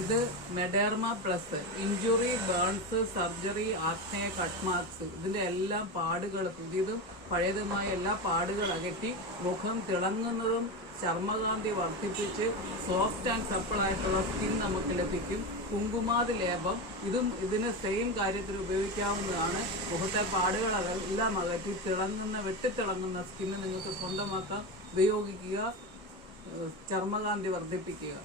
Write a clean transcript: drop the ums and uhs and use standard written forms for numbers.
ഇത് മെഡേർമ plus injury, burns, surgery, acne, cut marks ഇതിന്റെ എല്ലാം പാടുകൾ പുതിയതും പഴയതുമായ എല്ലാ പാടുകൾ അകറ്റി മുഖം തിളങ്ങുന്നതും ചർമ്മകാന്തി വർദ്ധിപ്പിച്ച് സോഫ്റ്റ് ആൻഡ് സപ്പിൾ ആയിട്ടുള്ള സ്കിൻ നമുക്ക് ലഭിക്കും. കുങ്കുമാതി ലേപം ഇതിന് സെയിം കാര്യത്തിൽ ഉപയോഗിക്കാവുന്നതാണ്. മുഖത്തെ പാടുകളെല്ലാം അകറ്റി വെട്ടിത്തിളങ്ങുന്ന സ്കിന്ന് നിങ്ങൾക്ക് സ്വന്തമാക്കാം. ഉപയോഗിക്കുക, ചർമ്മകാന്തി വർദ്ധിപ്പിക്കുക.